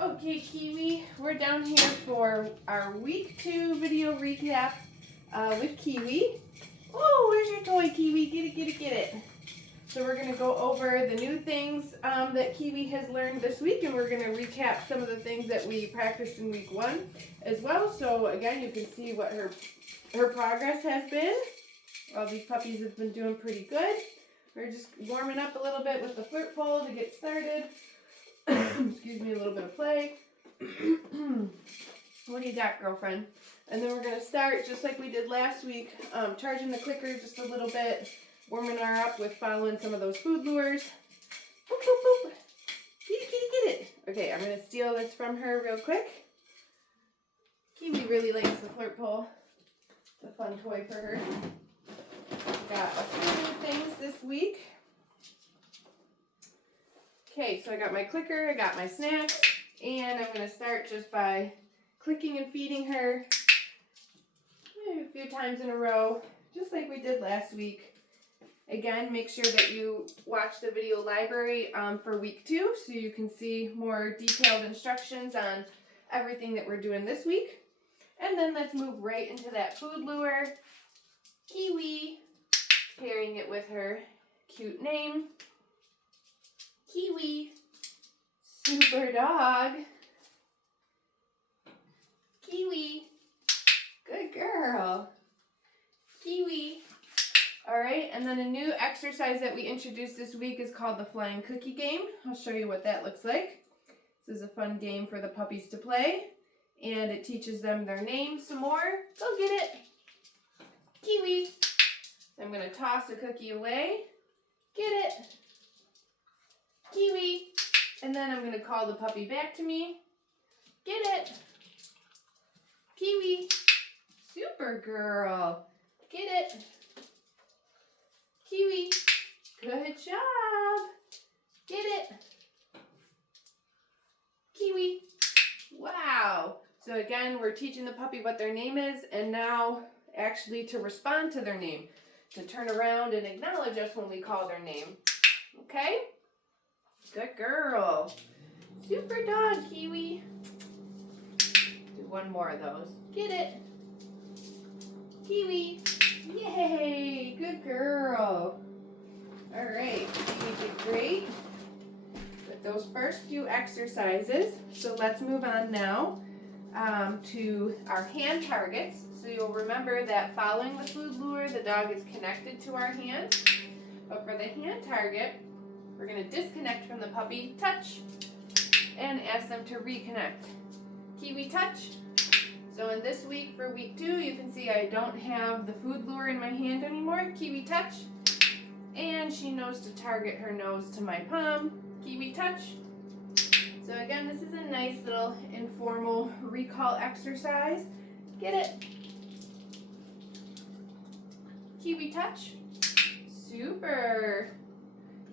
Okay, Kiwi, we're down here for our week 2 video recap with Kiwi. Oh, where's your toy, Kiwi? Get it, get it, get it. So we're going to go over the new things that Kiwi has learned this week, and we're going to recap some of the things that we practiced in week 1 as well. So again, you can see what her progress has been. All these puppies have been doing pretty good. We're just warming up a little bit with the flirt pole to get started. Excuse me, a little bit of play. What do you got, girlfriend? And then we're going to start, just like we did last week, charging the clicker just a little bit, warming her up with following some of those food lures. Boop, boop, boop. Get it, get it, get it. Okay, I'm going to steal this from her real quick. Kiwi really likes the flirt pole. It's a fun toy for her. Got a few new things this week. Okay, so I got my clicker, I got my snacks, and I'm going to start just by clicking and feeding her a few times in a row, just like we did last week. Again, make sure that you watch the video library for week 2 so you can see more detailed instructions on everything that we're doing this week. And then let's move right into that food lure, Kiwi, pairing it with her cute name. Kiwi, super dog. Kiwi, good girl. Kiwi. All right, and then a new exercise that we introduced this week is called the flying cookie game. I'll show you what that looks like. This is a fun game for the puppies to play, and it teaches them their name some more. Go get it. Kiwi. So I'm going to toss a cookie away. Get it. Kiwi, and then I'm going to call the puppy back to me. Get it. Kiwi, super girl. Get it. Kiwi, good job. Get it. Kiwi, wow. So again, we're teaching the puppy what their name is, and now actually to respond to their name, to turn around and acknowledge us when we call their name. Okay? Good girl. Super dog, Kiwi. Do one more of those. Get it. Kiwi. Yay. Good girl. All right. You did great with those first few exercises. So let's move on now to our hand targets. So you'll remember that following the food lure, the dog is connected to our hand. But for the hand target, we're going to disconnect from the puppy, touch, and ask them to reconnect. Kiwi, touch. So in this week, for week 2, you can see I don't have the food lure in my hand anymore. Kiwi, touch. And she knows to target her nose to my palm. Kiwi, touch. So again, this is a nice little informal recall exercise. Get it. Kiwi, touch. Super.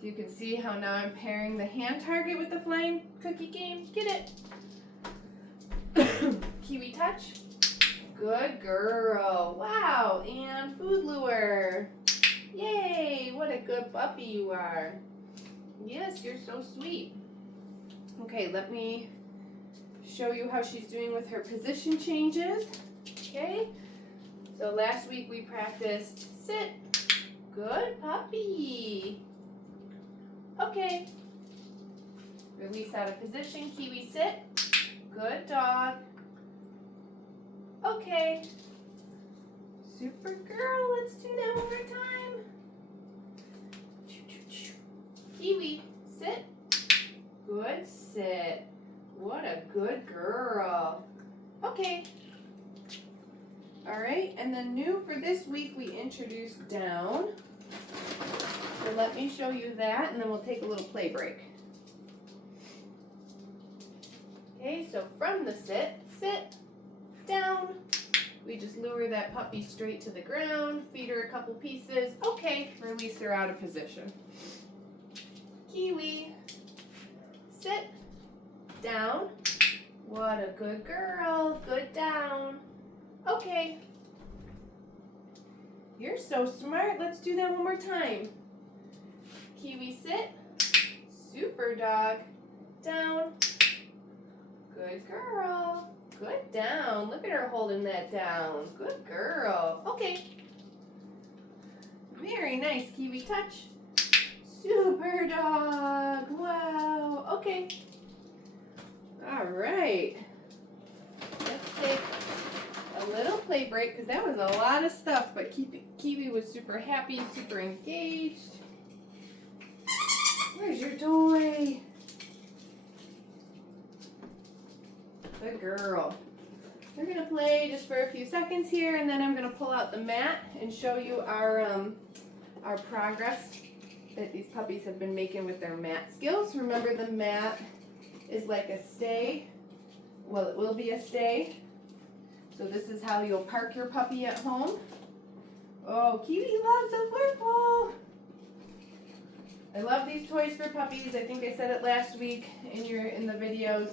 So you can see how now I'm pairing the hand target with the flying cookie game. Get it. Kiwi, touch. Good girl. Wow. And food lure. Yay. What a good puppy you are. Yes, you're so sweet. Okay, let me show you how she's doing with her position changes. Okay. So last week we practiced sit. Good puppy. Okay. Release out of position. Kiwi, sit. Good dog. Okay. Super girl. Let's do that one more time. Kiwi, sit. Good sit. What a good girl. Okay. All right. And then new for this week, we introduced down. So let me show you that, and then we'll take a little play break. Okay, so from the sit, down. We just lure that puppy straight to the ground, feed her a couple pieces. Okay, release her out of position. Kiwi, sit, down. What a good girl, good down. Okay. You're so smart. Let's do that one more time. Kiwi, sit. Super dog. Down. Good girl. Good down. Look at her holding that down. Good girl. Okay. Very nice, Kiwi. Touch. Super dog. Wow. Okay. All right. Let's take a little play break because that was a lot of stuff, but Kiwi was super happy, super engaged. Where's your toy? Good girl. We're gonna play just for a few seconds here, and then I'm gonna pull out the mat and show you our progress that these puppies have been making with their mat skills. Remember, the mat is like a stay. Well, it will be a stay. So this is how you'll park your puppy at home. Oh, Kiwi loves a flirt pole. I love these toys for puppies. I think I said it last week in the videos.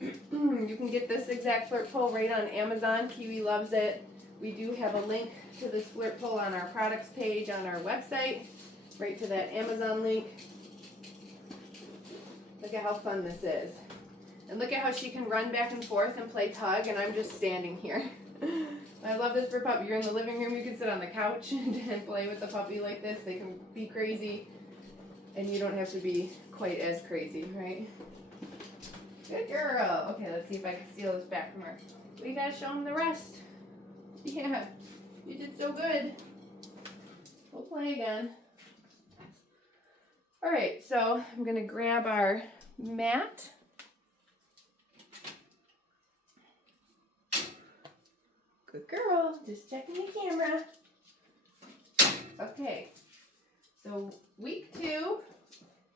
You can get this exact flirt pole right on Amazon. Kiwi loves it. We do have a link to this flirt pole on our products page on our website, right to that Amazon link. Look at how fun this is. And look at how she can run back and forth and play tug, and I'm just standing here. I love this for puppy. You're in the living room, you can sit on the couch and play with the puppy like this. They can be crazy, and you don't have to be quite as crazy, right? Good girl. Okay, let's see if I can steal this back from her. We gotta show them the rest. Yeah, you did so good. We'll play again. All right, so I'm gonna grab our mat. Good girl, just checking the camera. Okay, so week 2.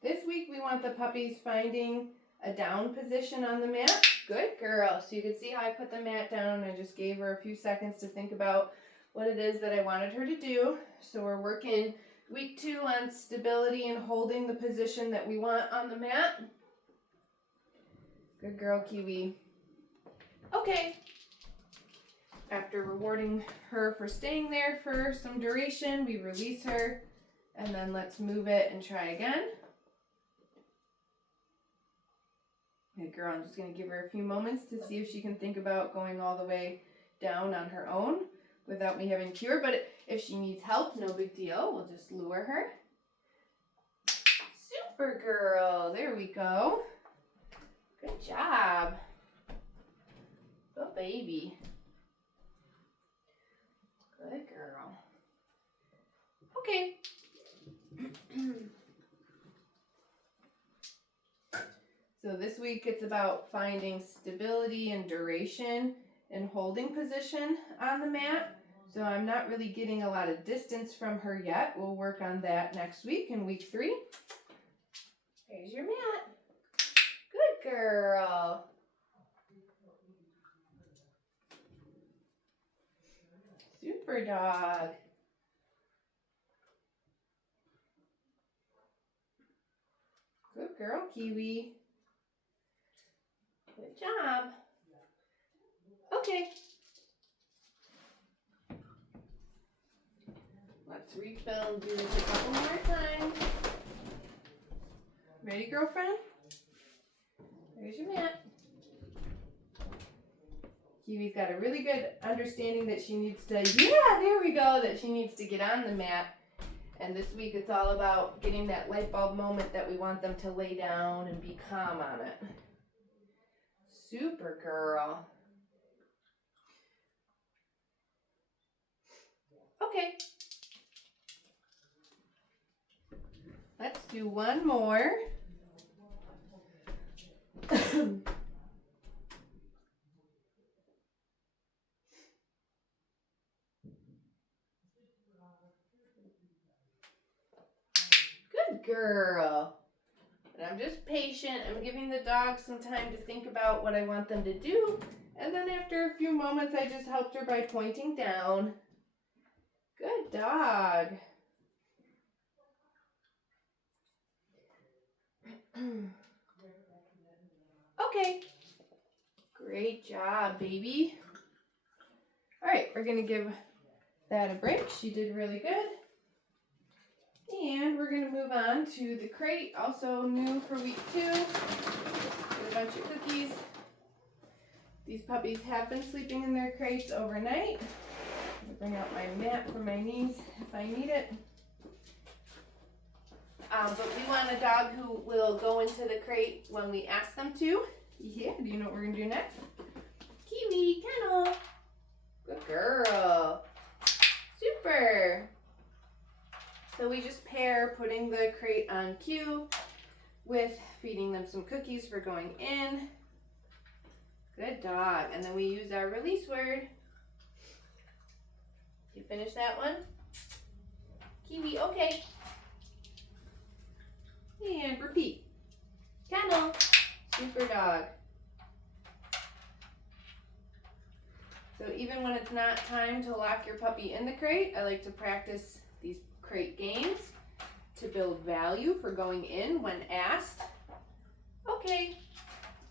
This week we want the puppies finding a down position on the mat. Good girl. So you can see how I put the mat down. I just gave her a few seconds to think about what it is that I wanted her to do. So we're working week 2 on stability and holding the position that we want on the mat. Good girl, Kiwi. Okay. After rewarding her for staying there for some duration, we release her, and then let's move it and try again. Good girl, I'm just going to give her a few moments to see if she can think about going all the way down on her own without me having to cue her. But if she needs help, no big deal. We'll just lure her. Super girl. There we go. Good job. Good baby. Good girl. Okay. So this week it's about finding stability and duration and holding position on the mat. So I'm not really getting a lot of distance from her yet. We'll work on that next week in week 3. There's your mat. Good girl. Super dog. Good girl, Kiwi. Good job. Okay. Let's refill and do this a couple more times. Ready, girlfriend? There's your mat. Kiwi's got a really good understanding that she needs to, there we go, that she needs to get on the mat. And this week it's all about getting that light bulb moment that we want them to lay down and be calm on it. Super girl. Okay. Let's do one more. Good girl. And I'm just patient. I'm giving the dog some time to think about what I want them to do. And then after a few moments, I just helped her by pointing down. Good dog. Okay. Great job, baby. All right, we're going to give that a break. She did really good. And we're going to move on to the crate, also new for week 2. Get a bunch of cookies. puppies have been sleeping in their crates overnight. I'll bring out my mat for my knees if I need it. But we want a dog who will go into the crate when we ask them to. Yeah, do you know what we're going to do next? Kiwi, kennel. Good girl. Super. So we just pair putting the crate on cue with feeding them some cookies for going in. Good dog. And then we use our release word. You finish that one? Kiwi, okay. And repeat. Kennel. Super dog. So even when it's not time to lock your puppy in the crate, I like to practice these crate games to build value for going in when asked. Okay.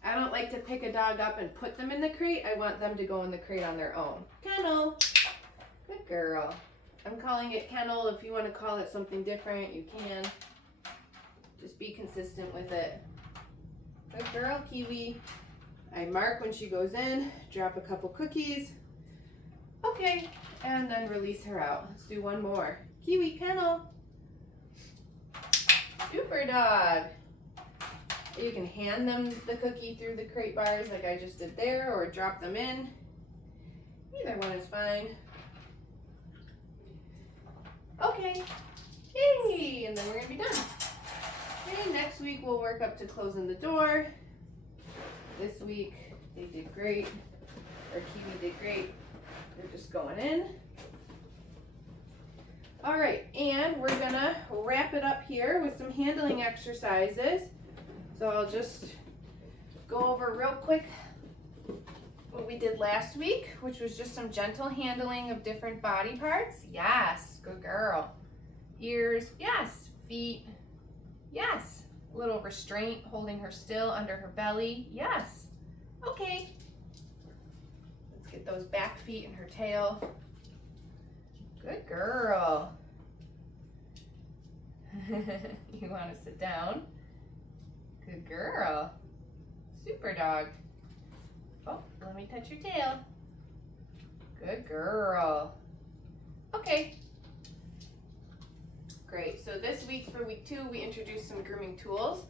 I don't like to pick a dog up and put them in the crate. I want them to go in the crate on their own. Kennel. Good girl. I'm calling it kennel. If you want to call it something different, you can. Just be consistent with it. Good girl, Kiwi. I mark when she goes in, drop a couple cookies. Okay, and then release her out. Let's do one more. Kiwi, kennel. Super dog. You can hand them the cookie through the crate bars like I just did there, or drop them in. Either one is fine. Okay, yay, and then we're gonna be done. Okay, next week we'll work up to closing the door. This week they did great, or Kiwi did great. They're just going in. All right, and we're gonna wrap it up here with some handling exercises. So I'll just go over real quick what we did last week, which was just some gentle handling of different body parts. Yes, good girl. Ears, yes. Feet, yes. A little restraint, holding her still under her belly, yes. Okay. Let's get those back feet and her tail. Good girl. You want to sit down? Good girl. Super dog. Oh, let me touch your tail. Good girl. Okay. Great. So this week for week 2, we introduced some grooming tools.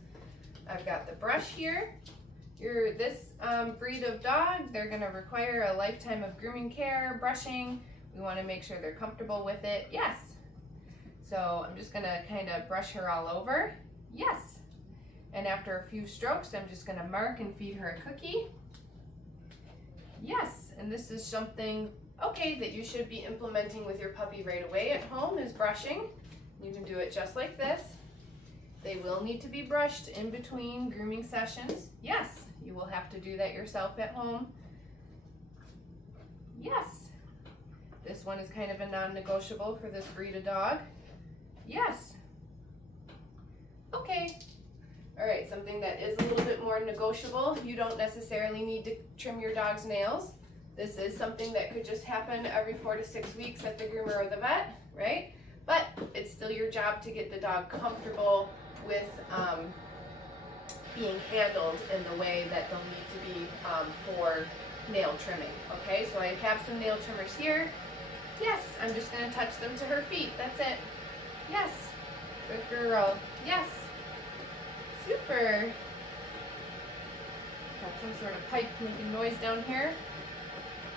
I've got the brush here. This breed of dog, they're going to require a lifetime of grooming care, brushing. We want to make sure they're comfortable with it. Yes. So I'm just going to kind of brush her all over. Yes. And after a few strokes, I'm just going to mark and feed her a cookie. Yes. And this is something, okay, that you should be implementing with your puppy right away at home is brushing. You can do it just like this. They will need to be brushed in between grooming sessions. Yes. You will have to do that yourself at home. Yes. This one is kind of a non-negotiable for this breed of dog. Yes. Okay. All right, something that is a little bit more negotiable. You don't necessarily need to trim your dog's nails. This is something that could just happen every 4 to 6 weeks at the groomer or the vet, right? But it's still your job to get the dog comfortable with being handled in the way that they'll need to be for nail trimming, okay? So I have some nail trimmers here. Yes, I'm just gonna touch them to her feet, that's it. Yes, good girl, yes. Super. Got some sort of pipe making noise down here.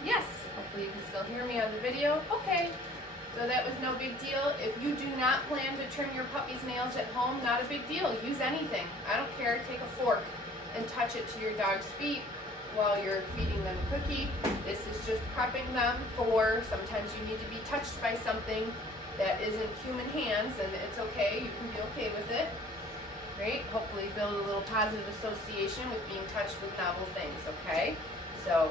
Yes, hopefully you can still hear me on the video. Okay, so that was no big deal. If you do not plan to trim your puppy's nails at home, not a big deal. Use anything. I don't care. Take a fork and touch it to your dog's feet while you're feeding them a cookie. This is just prepping them for sometimes you need to be touched by something that isn't human hands, and it's okay. You can be okay with it. Great. Hopefully build a little positive association with being touched with novel things, okay? So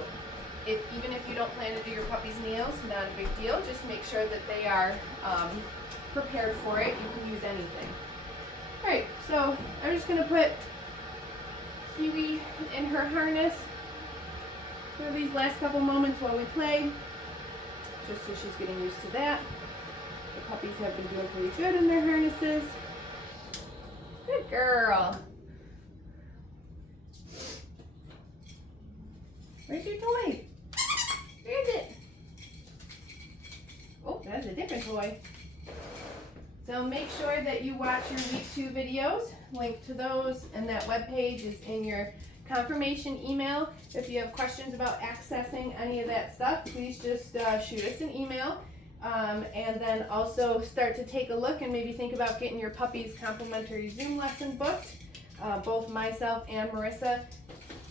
even if you don't plan to do your puppy's nails, not a big deal. Just make sure that they are prepared for it. You can use anything. All right, so I'm just going to put Kiwi in her harness for these last couple moments while we play, just so she's getting used to that. The puppies have been doing pretty good in their harnesses. Good girl. Where's your toy? Where is it? Oh, that's a different toy. So make sure that you watch your week 2 videos. Link to those and that webpage is in your confirmation email. If you have questions about accessing any of that stuff, please just shoot us an email. And then also start to take a look and maybe think about getting your puppy's complimentary Zoom lesson booked. Both myself and Marissa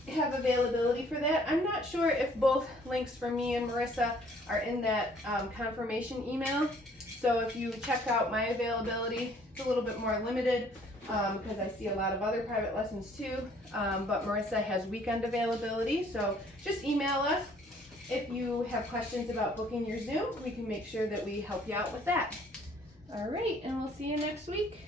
have availability for that. I'm not sure if both links for me and Marissa are in that confirmation email. So if you check out my availability, it's a little bit more limited because I see a lot of other private lessons too. But Marissa has weekend availability, so just email us. If you have questions about booking your Zoom, we can make sure that we help you out with that. All right, and we'll see you next week.